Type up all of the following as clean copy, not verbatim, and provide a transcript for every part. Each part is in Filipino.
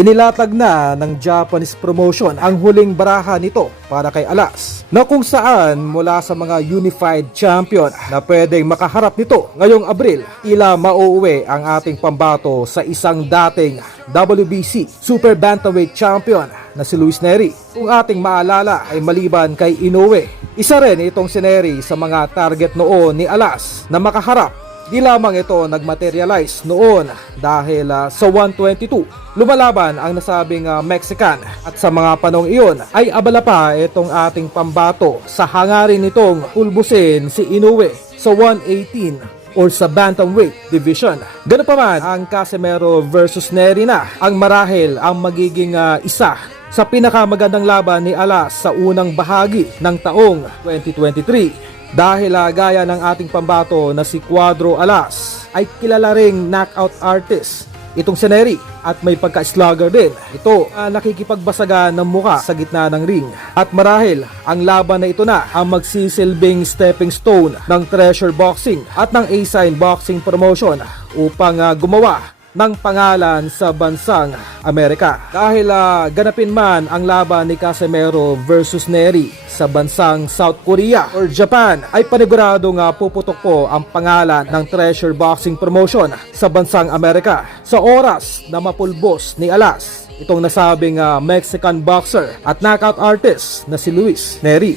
Inilatag na ng Japanese promotion ang huling baraha nito para kay Alas, na kung saan mula sa mga unified champion na pwedeng makaharap nito ngayong Abril, tila mauuwi ang ating pambato sa isang dating WBC Super Bantamweight champion na si Luis Nery. Kung ating maalala ay maliban kay Inoue, isa rin itong si Nery sa mga target noon ni Alas na makaharap. Di lamang ito nagmaterialize noon dahil sa 122 lumalaban ang nasabing Mexican, at sa mga panong iyon ay abala pa itong ating pambato sa hangarin nitong pulbusin si Inoue sa 118 or sa Bantamweight division. Ganun pa man, ang Casimero versus Nery na ang marahil ang magiging isa sa pinakamagandang laban ni Alas sa unang bahagi ng taong 2023. Dahil gaya ng ating pambato na si Cuadro Alas ay kilala ring knockout artist itong si Nery, at may pagka-slugger din ito, nakikipagbasaga ng muka sa gitna ng ring. At marahil ang laban na ito na ang magsisilbing stepping stone ng Treasure Boxing at ng A-Sign Boxing Promotion upang gumawa ng pangalan sa bansang Amerika. Dahil ganapin man ang laban ni Casimero versus Nery sa bansang South Korea or Japan, ay paniguradong puputok po ang pangalan ng Treasure Boxing Promotion sa bansang Amerika sa oras na mapulbos ni Alas itong nasabing Mexican boxer at knockout artist na si Luis Nery.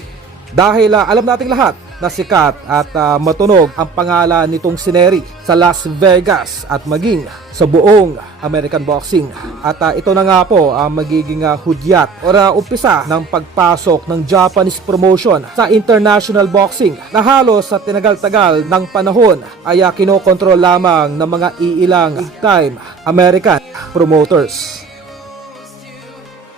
Dahil alam nating lahat na sikat at matunog ang pangalan nitong si Nery sa Las Vegas at maging sa buong American boxing. At ito na nga po ang magiging hudyat o umpisa ng pagpasok ng Japanese promotion sa international boxing na halos sa tinagal-tagal ng panahon ay kinokontrol lamang ng mga iilang big-time American promoters.